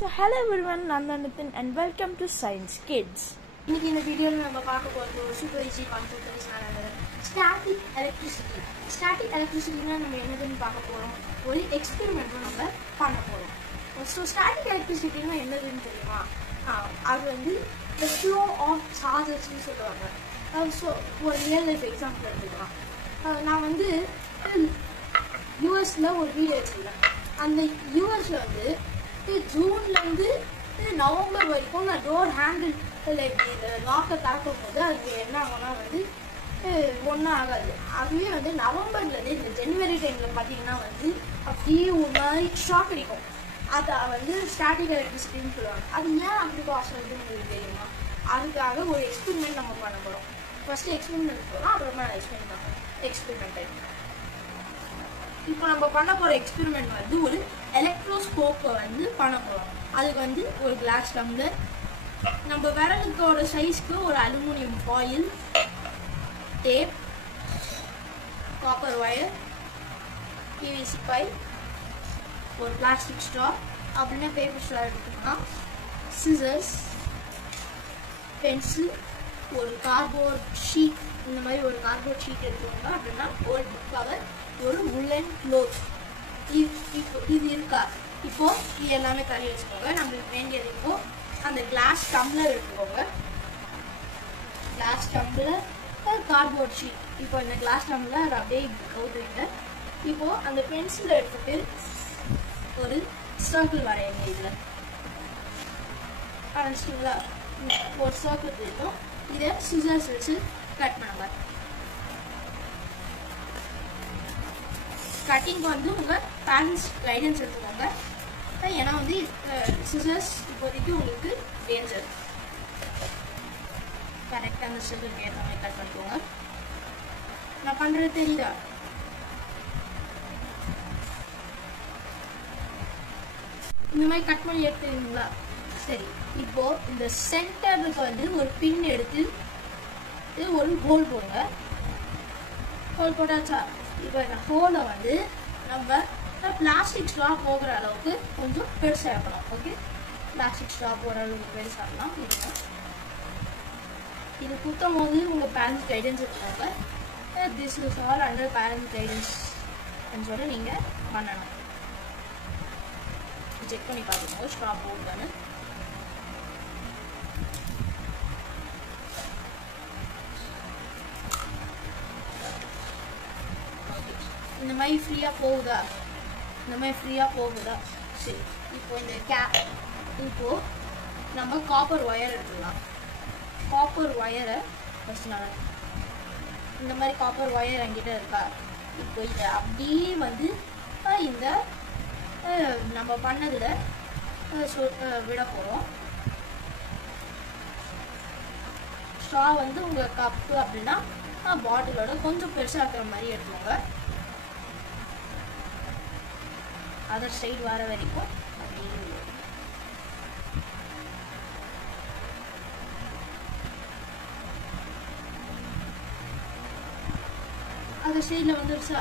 So hello everyone, I'm Nathan and welcome to Science Kids. இன்னைக்கு இந்த வீடியோவில் நம்ம பார்க்க போகிறது ஒரு super easy concept static electricity. Static எலக்ட்ரிசிட்டினா நம்ம என்னதுன்னு பார்க்க போகிறோம், ஒரு எக்ஸ்பெரிமெண்ட்டும் நம்ம பண்ண போகிறோம். ஸோ ஸ்டாட்டிக் எலக்ட்ரிசிட்டினா என்னதுன்னு தெரியுமா? அது வந்து த ஃப்ளோ ஆஃப் சார்ஜஸ்ன்னு சொல்லுவாங்க. ஸோ ஒரு ரியல் லைஃப் எக்ஸாம்பிள் எடுத்துக்கலாம். நான் வந்து யூஎஸில் ஒரு வீடு வச்சுருக்கேன். அந்த யூஎஸில் வந்து ஜூன்லேருந்து நவம்பர் வரைக்கும் நான் டோர் ஹேண்டில் லாக்கை திறக்கும் போது அதுக்கு என்ன ஆகும்னா வந்து ஒன்றும் ஆகாது. அதுவே வந்து நவம்பர்லேருந்து இந்த ஜனவரி டைமில் பார்த்தீங்கன்னா வந்து அப்படியே ஒரு மாதிரி ஷாக் அடிக்கும். அதை வந்து ஸ்டாட்டிக் எலக்ட்ரிசிட்டின்னு சொல்லுவாங்க. அது ஏன் அப்படி காசு வருதுன்னு உங்களுக்கு தெரியுமா? அதுக்காக ஒரு எக்ஸ்பெரிமெண்ட் நம்ம பண்ண போகிறோம். ஃபஸ்ட்டு எக்ஸ்பெரிமெண்ட் போகிறோம், அப்புறமா நான் எக்ஸ்பிளைன் பண்ணுறேன் எக்ஸ்பெரிமெண்ட். இப்போ நம்ம பண்ண போகிற எக்ஸ்பெரிமெண்ட் வந்து ஒரு எலக்ட்ரோஸ்கோப்பை வந்து பண்ண போகிறோம். அதுக்கு வந்து ஒரு கிளாஸ் டம்ளர், நம்ம விரலுக்கோட சைஸ்க்கு ஒரு aluminium foil, tape, copper wire, PVC pipe, ஒரு பிளாஸ்டிக் ஸ்ட்ரா, அப்படின்னா பேப்பர் ஸ்ட்ரா எடுத்துக்கலாம், சிசர்ஸ், பென்சில், ஒரு கார்ட்போர்ட் ஷீட், இந்த மாதிரி ஒரு கார்ட்போர்ட் ஷீட் எடுத்துக்கோங்க. அப்படின்னா ஒரு புக் கவர், ஒரு உல்லன் க்ளோத். இது இருக்கா? இப்போ இது எல்லாமே தள்ளி வச்சுக்கோங்க. நம்மளுக்கு வேண்டியது இப்போ அந்த கிளாஸ் டம்ளர் எடுத்துக்கோங்க. Class tumbler, cardboard sheet. இப்போ இந்த கிளாஸ் டம்ளர் அப்படியே கவுத்துங்க. இப்போ அந்த பென்சில் எடுத்துட்டு ஒரு சர்க்கிள் வரையுங்க. இதில் ஆரம்பிச்சிட்டிங்களா? ஒரு சர்க்கிள் இருக்கும். இதை சிசர்ஸ் வச்சு கட் பண்ண கட்டிங் வந்து உங்கள் பேரண்ட்ஸ் கைடன்ஸ் எடுத்துக்கோங்க. ஏன்னா வந்து சிசர்ஸ் இப்போதைக்கு உங்களுக்கு டேஞ்சர். கரெக்டாக அந்த சிசருக்கு ஏற்ற மாதிரி கட் பண்ணிக்கோங்க. நான் பண்ணுறது தெரியுதா? இந்த மாதிரி கட் பண்ணி எடுத்துருங்களா? சரி, இப்போ இந்த சென்டருக்கு வந்து ஒரு பின் எடுத்து ஒரு ஹோல் போடுங்க. ஹோல் போட்டாச்சா? இப்போ இந்த ஹோலை வந்து நம்ம பிளாஸ்டிக் ஸ்ட்ரா போகிற அளவுக்கு கொஞ்சம் பெருசாக இருக்கணும். ஓகே, பிளாஸ்டிக் ஸ்ட்ரா போகிற அளவுக்கு பெருசாகலாம். இது குத்தும் போது உங்கள் பேரண்ட்ஸ் கைடன்ஸ் இருக்காங்க. This is all under parents guidance சொல்லி நீங்கள் பண்ணணும். செக் பண்ணி பார்த்துக்கோங்க ஸ்ட்ரா போடுதான்னு. இந்த மாதிரி ஃப்ரீயாக போகுதா? இந்த மாதிரி ஃப்ரீயாக போகுதா? சரி, இப்போ இந்த இப்போது நம்ம காப்பர் ஒயர் எடுத்துக்கலாம். காப்பர் ஒயரை ஃபஸ்ட் நான் இந்த மாதிரி காப்பர் ஒயர் என்கிட்ட இருக்கா? இப்போ இதை அப்படியே வந்து இந்த நம்ம பண்ணதில் விட போகிறோம். ஸ்ட்ரா வந்து உங்கள் கப்பு அப்படின்னா பாட்டிலோட கொஞ்சம் பெருசாக இருக்கிற மாதிரி எடுத்துக்கோங்க. அதர் சைடு வர வரைக்கும் அதர் சைடில் வந்துருச்சா?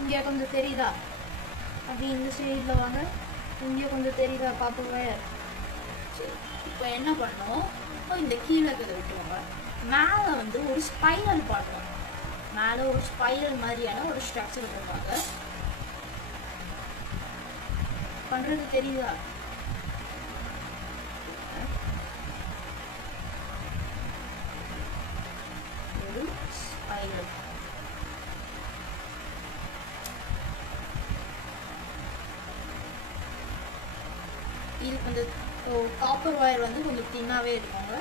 இங்கே கொஞ்சம் தெரியுதா? அப்படி இந்த சைடில் வாங்க. இங்கே கொஞ்சம் தெரியுதா காப்பர் ஒயர்? சரி, இப்போ என்ன பண்ணோம், இந்த கீழே இருக்கிறத விட்டுருவாங்க. மேலே வந்து ஒரு ஸ்பைரல் பண்ணுறோம். மேலே ஒரு ஸ்பைரல் மாதிரியான ஒரு ஸ்ட்ரக்சர் பண்ணுவாங்க. பண்றது தெரியுதா? ஒரு ஸ்பைரல். இது கொஞ்சம் காப்பர் ஒயர் வந்து கொஞ்சம் தின்னாவே இருக்குங்க.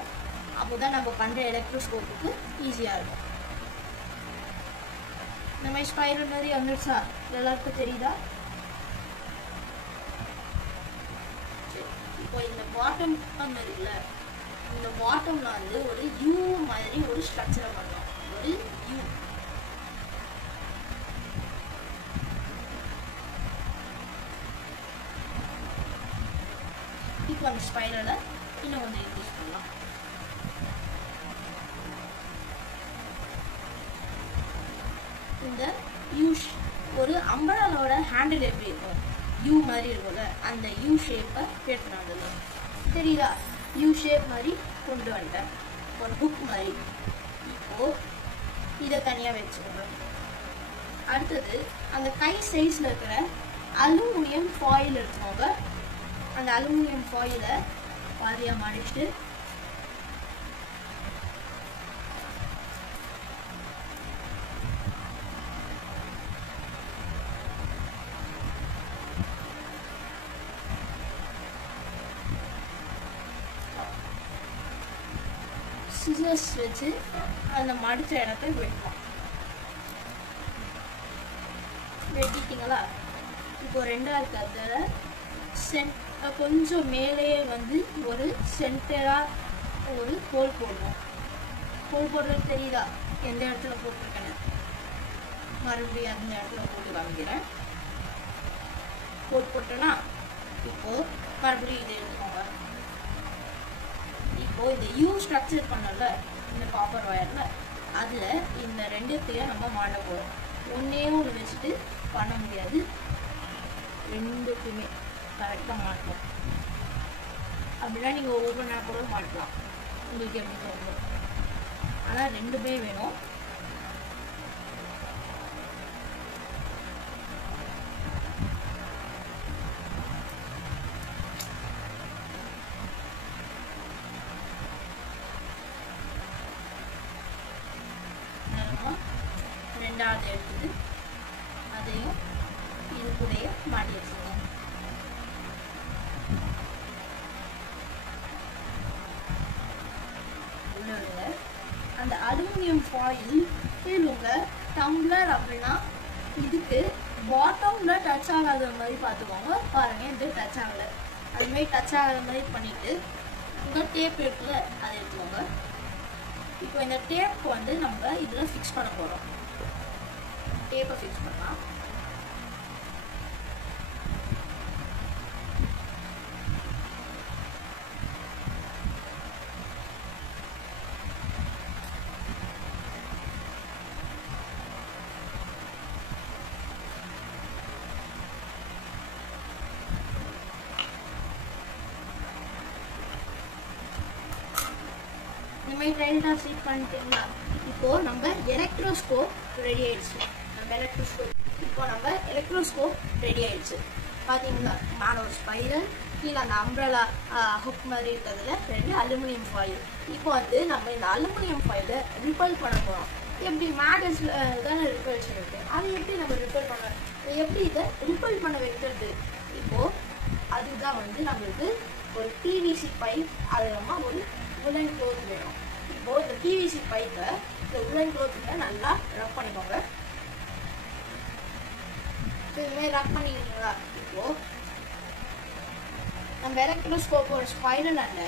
அப்போதான் நம்ம பண்ற எலக்ட்ரோஸ்கோப்புக்கு ஈஸியா இருக்கும். இந்த மாதிரி ஸ்பைரல் மாதிரி வந்துருச்சா? எல்லாருக்கும் தெரியுதா? இப்போ இந்த பாட்டம் இருக்குல்ல, இந்த பாட்டம்ல வந்து ஒரு யூ மாதிரி ஒரு ஸ்ட்ரக்சரை பண்ணலாம். ஒரு யூ. இப்போ அந்த ஸ்பைரலை இன்னும் கொஞ்சம் இன்க்ரீஸ் பண்ணலாம். இந்த யூ ஒரு அம்பராலோட ஹேண்டில் எப்படி இருக்கும்? யூ மாதிரி இருக்கும்ல அந்த யூ ஷேப்பை எடுத்துட்டு வந்துடலாம். தெரியுதா? யூ ஷேப் மாதிரி கொண்டு வந்துட்டேன், ஒரு புக் மாதிரி. இப்போ இதை தனியாக வச்சுக்கோங்க. அடுத்தது அந்த கை சைஸில் இருக்கிற அலுமினியம் ஃபாயில் எடுத்துக்கோங்க. அந்த அலுமினியம் ஃபாயிலை பாதியாக மடிச்சுட்டு சிசர்ஸ் வச்சு அந்த மடித்த இடத்தை வெட்டலாம். வெட்டிட்டீங்களா? இப்போ ரெண்டாவது கத்தில் கொஞ்சம் மேலேயே வந்து ஒரு சென்டராக ஒரு ஹோல் போடணும். ஹோல் போடுறது தெரியுதா? எந்த இடத்துல போட்டிருக்கேன்னு மறுபடியும் அந்த இடத்துல போட்டு காமிக்கிறேன். ஹோல் போட்டேன்னா இப்போது மறுபடியும் இது எடுத்துக்கோங்க. இப்போது இந்த யூ ஸ்ட்ரக்சர் பண்ணல இந்த காப்பர் ஒயரில், அதில் இந்த ரெண்டுத்தையும் நம்ம மாட்ட போகிறோம். ஒன்றே ஒன்று வச்சுட்டு பண்ண முடியாது, ரெண்டுக்குமே கரெக்டாக மாட்டோம். அப்படின்னா நீங்கள் ஒவ்வொரு நேரம் கூட மாட்டலாம், உங்களுக்கு எப்படி தோணும். ஆனால் ரெண்டுமே வேணும். ரெண்டாவது எடுத்துட்டு அதையும் இதுக்குள்ளேயே மாட்டி வச்சுக்கோங்க. அந்த அலுமினியம் ஃபாயில் உங்க டம்ளர் அப்படின்னா இதுக்கு பாட்டம்ல டச் ஆகாத மாதிரி பார்த்துக்கோங்க. பாருங்க, இது டச் ஆகலை. அது மாதிரி டச் ஆகாத மாதிரி பண்ணிட்டு உங்க டேப் இருக்குல்ல அதை எடுத்துக்கோங்க. இப்போ இந்த டேப் வந்து நம்ம இதில் ஃபிக்ஸ் பண்ண போகிறோம். டேப்பை ஃபிக்ஸ் பண்ணலாம். இந்த மாதிரி டைல்டாக சீட் பண்ணிட்டீங்களா? இப்போது நம்ம எலக்ட்ரோஸ்கோப் ரெடி ஆயிடுச்சு. இப்போ நம்ம எலக்ட்ரோஸ்கோப் ரெடி ஆயிடுச்சு. பார்த்தீங்களா? மேலே ஒரு ஸ்பைரல், கீழே அந்த அம்ப்ரெலா ஹுக் மாதிரி இருக்கிறதுல ரெண்டு அலுமினியம் ஃபாயில். இப்போ வந்து நம்ம இந்த அலுமினியம் ஃபாயிலை ரிப்பல் பண்ண போகிறோம். எப்படி மேகஸில் தானே ரிப்பல்ஷன் இருக்குது, அதை எப்படி நம்ம ரிப்பல் பண்ண, எப்படி இதை ரிப்பல் பண்ண வைக்கிறது? இப்போது அதுதான் வந்து நம்மளுக்கு ஒரு பிவிசி பைப், அது நம்ம ஒரு உலன் க்ளோத் வேணும். இப்போது இந்த பிவிசி பைப்பை இந்த உலன் க்ளோத்தில் நல்லா ரப் பண்ணிக்கோங்க. இதுமாதிரி ரப் பண்ணிக்கிட்டீங்களா? இப்போது நம்ம எலக்ட்ரோஸ்கோப்போட ஸ்பைரலாண்ட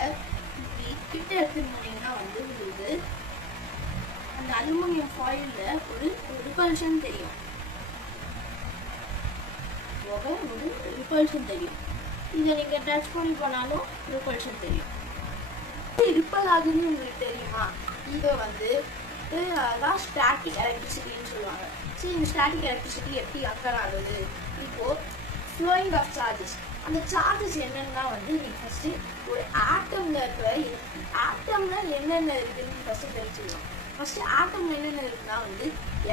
கிட்ட எடுத்துன்னு போனீங்கன்னா வந்து உங்களுக்கு அந்த அலுமினியம் ஃபாயிலில் ஒரு ரிப்பல்ஷன் தெரியும். ஒரு ரிப்பல்ஷன் தெரியும். இதை நீங்கள் டச் பண்ணி போனாலும் ரிப்பல்ஷன் தெரியும். ரிப்பல் ஆகுதுன்னு உங்களுக்கு தெரியுமா? இதை வந்து அதான் ஸ்டாட்டிக் எலக்ட்ரிசிட்டின்னு சொல்லுவாங்க. சரி, இந்த ஸ்டாட்டிக் எலக்ட்ரிசிட்டி எப்படி அக்கர் ஆகுது? இப்போது ஃப்ளோயிங் ஆஃப் சார்ஜஸ். அந்த சார்ஜஸ் என்னென்னா வந்து நீங்கள் ஃபஸ்ட்டு ஒரு ஆட்டமில் இருக்கிற ஆட்டமில் என்னென்ன இருக்குதுன்னு ஃபஸ்ட்டு தெரிஞ்சுக்கணும். ஃபஸ்ட்டு ஆட்டமில் என்னென்ன இருக்குன்னா வந்து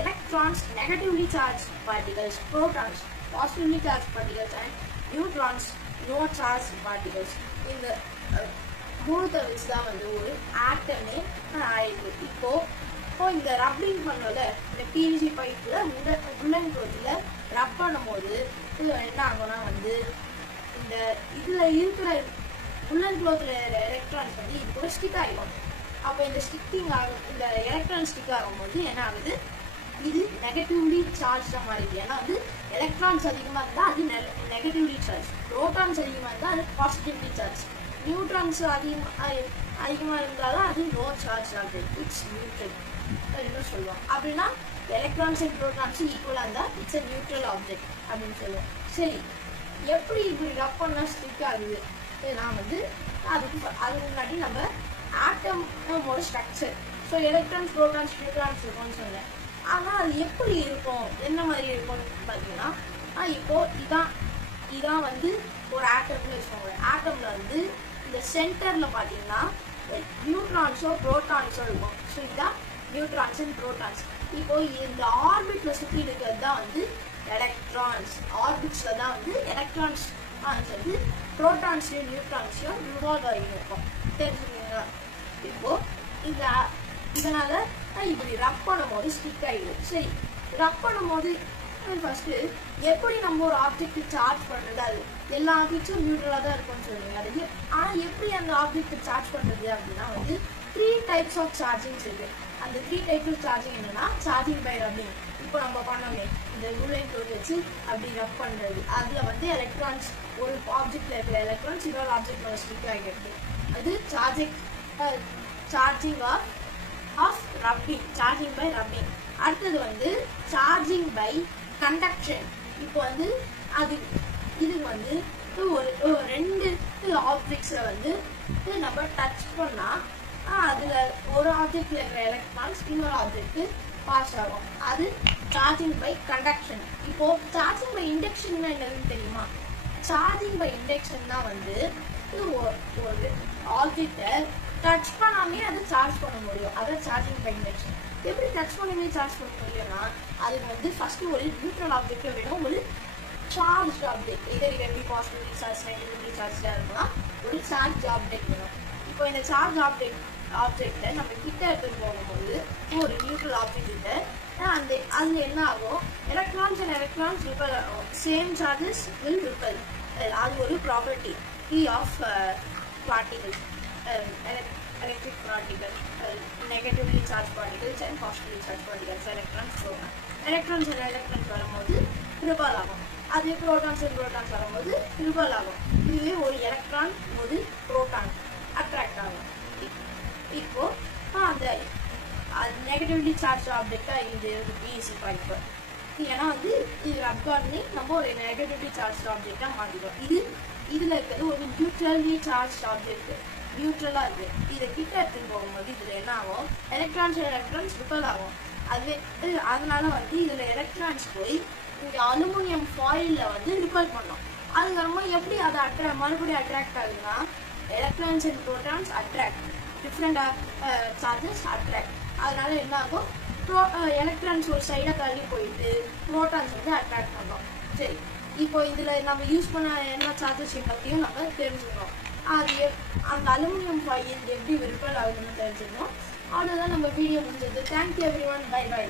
electrons, negatively charge particles, protons, positively charge particles and neutrons, no charge particles. இந்த மூணுத்தை வச்சு தான் வந்து ஒரு ஆட்டமே ஆயிருக்கு. இப்போது இந்த ரப்பிங் பண்ணல இந்த பிவிசி பைப்பில் உலன் க்ளோத்தில் ரப் பண்ணும்போது இது என்ன ஆகும்னா வந்து இந்த இதில் இருக்கிற உலன் க்ளோத்தில் எலக்ட்ரான்ஸ் வந்து இது கூட ஸ்டிக் ஆகிடும். அப்போ இந்த ஸ்டிக்கிங் ஆகும், இந்த எலக்ட்ரான் ஸ்டிக் ஆகும்போது என்ன ஆகுது? இது நெகட்டிவ்லி சார்ஜாக மாறிடுது. ஏன்னா வந்து எலக்ட்ரான்ஸ் அதிகமாக இருந்தால் அது நெகட்டிவ்லி சார்ஜ், ப்ரோட்டான்ஸ் அதிகமாக இருந்தால் அது பாசிட்டிவ்லி சார்ஜ், நியூட்ரான்ஸ் அதிகமாக இருந்தாலும் அது நோ சார்ஜ் ஆகுது. இட்ஸ் நியூட்ரல் அப்படின்னு சொல்லுவோம். அப்படின்னா எலக்ட்ரான்ஸ் அண்ட் ப்ரோட்டான்ஸ் ஈக்குவலாக இருந்தால் இட்ஸ் அ நியூட்ரல் ஆப்ஜெக்ட் அப்படின்னு சொல்லுவோம். சரி, எப்படி இப்படி ரப் பண்ணால் ஸ்டிக் ஆகுது? நான் வந்து அதுக்கு முன்னாடி நம்ம ஆட்டமோட structure, so electrons, protons, neutrons இருக்கும்னு சொன்னேன். ஆனால் அது எப்படி இருக்கும், என்ன மாதிரி இருக்கும்னு பார்த்தீங்கன்னா இப்போது இதுதான் இதான் வந்து ஒரு ஆட்டம்னு வச்சுக்கோங்க. ஆட்டம்ல வந்து இந்த சென்டர்ல பார்த்தீங்கன்னா நியூட்ரான்ஸோ புரோட்டான்ஸோ இருக்கும். ஸோ இதுதான் நியூட்ரான்ஸ் அண்ட் புரோட்டான்ஸ். இப்போ இந்த ஆர்பிட்ல சுற்றி இருக்கிறது தான் வந்து எலக்ட்ரான்ஸ். ஆர்பிட்ஸ்ல தான் வந்து எலக்ட்ரான்ஸ் வந்து புரோட்டான்ஸையும் நியூட்ரான்ஸையும் இன்வால்வ் ஆகி இருக்கும். தெரிஞ்சுக்கீங்களா? இப்போ இந்த இதனால இப்படி ரப் பண்ணும்போது ஸ்டிக் ஆகிடும். சரி, ரப் பண்ணும்போது ஃபர்ஸ்ட் எப்படி நம்ம ஒரு ஆப்ஜெக்ட் சார்ஜ் பண்றது? அது எல்லா ஆப்ஜெக்ட்ஸும் நியூட்ரலா தான் இருக்கும்னு சொல்லுவீங்க. அது ஆனா எப்படி அந்த ஆப்ஜெக்ட் சார்ஜ் பண்றது அப்படின்னா வந்து 3 டைப்ஸ் ஆஃப் சார்ஜிங்ஸ் இருக்கு. அந்த 3 டைப்ஸ் ஆஃப் சார்ஜிங் என்னன்னா சார்ஜிங் பை ரப்பிங். இப்போ நம்ம பண்ணோமே இந்த ரூலைன் டூல் வச்சு அப்படி ரப் பண்றது. அதுல வந்து எலக்ட்ரான்ஸ் ஒரு ஆப்ஜெக்ட்ல இருக்கிற எலக்ட்ரான்ஸ் இன்னொரு ஆப்ஜெக்ட் மேல ஸ்டிக் ஆகிடுது. அது charging of rubbing, charging by rubbing. அடுத்தது வந்து சார்ஜிங் பை கண்டக்ஷன். இப்போ வந்து இது வந்து ஒரு 2 ஆப்ஜெக்ட்ஸை வந்து நம்ம டச் பண்ணா அதுல ஒரு ஆப்ஜெக்ட்ல இருக்கிற எலக்ட்ரான்ஸ் இன்னொரு ஆப்ஜெக்ட் பாஸ் ஆகும். அது சார்ஜிங் பை கண்டக்ஷன். இப்போ சார்ஜிங் பை இண்டக்ஷன் என்னன்னு தெரியுமா? சார்ஜிங் பை இண்டக்ஷன் தான் வந்து ஒரு ஆப்ஜெக்டை டச் பண்ணாமே அதை சார்ஜ் பண்ண முடியும். அதான் சார்ஜிங் பை இண்டக்ஷன். எப்படி டச் பண்ணாமே சார்ஜ் பண்ண முடியும்னா அதுக்கு வந்து ஃபர்ஸ்ட் ஒரு நியூட்ரல் ஆப்ஜெக்ட் வேணும், ஒரு சார்ஜ் ஆப்ஜெக்ட். இதே எப்படி பாசிட்டிவ்லி சார்ஜ் நெகட்டிவ்லி சார்ஜாக இருக்கலாம், ஒரு சார்ஜ் ஆப்ஜெக்ட் வேணும். இப்போ இந்த சார்ஜ் ஆப்ஜெக்டை நம்ம கிட்ட எடுத்துட்டு போகும்போது ஒரு நியூட்ரல் ஆப்ஜெக்ட் கிட்ட அதுல என்ன ஆகும்? எலக்ட்ரான்ஸ் அண்ட் எலக்ட்ரான்ஸ் ரிப்பல் ஆகும். Same charges will repel. அது ஒரு property of particles, electric particle, negatively charge particles and positively charge particles. Electrons and electrons வரும்போது ரிப்பல் ஆகும். அதே ப்ரோட்டான்ஸ் அண்ட் ப்ரோட்டான்ஸ் வரும்போது ரிப்பல் ஆகும். இதுவே ஒரு எலக்ட்ரான் போது ப்ரோட்டான் அட்ராக்ட் ஆகும். இப்போ அந்த நெகட்டிவ்லி சார்ஜ் ஆப்ஜெக்டா இது பிஎஸ்சி படிப்போம். ஏன்னா வந்து இது ரப் பண்ணி நம்ம ஒரு நெகட்டிவ்லி சார்ஜ் ஆப்ஜெக்டா மாற்றிடும். இதுல இருக்கிறது ஒரு நியூட்ரலி சார்ஜ் ஆப்ஜெக்ட், நியூட்ரலா இருக்கு. இதை கிட்ட எடுத்துன்னு போகும்போது இதுல என்ன ஆகும்? எலக்ட்ரான்ஸ் ரிப்பல் ஆகும். அதனால வந்து இதுல எலக்ட்ரான்ஸ் போய் இங்க அலுமினியம் ஃபாயில்ல வந்து ரிப்பல் பண்ணும். அதுக்கப்புறமா எப்படி அதை மறுபடியும் அட்ராக்ட் ஆகுதுன்னா electrons and protons attract, different charges attract. அதனால என்ன ஆகும்? எலக்ட்ரான்ஸ் ஒரு சைடாக தள்ளி போயிட்டு ப்ரோட்டான்ஸ் வந்து அட்ராக்ட் பண்ணோம். சரி, இப்போ இதில் நம்ம யூஸ் பண்ண என்ன சார்ஜஸ் பற்றியும் நம்ம தெரிஞ்சுக்கணும். அது அந்த அலுமினியம் ஃபாயில் எப்படி ரிப்பல் ஆகுதுன்னு தெரிஞ்சுக்கணும். அவ்வளோதான் நம்ம வீடியோ முடிஞ்சது. Thank you everyone. Bye by.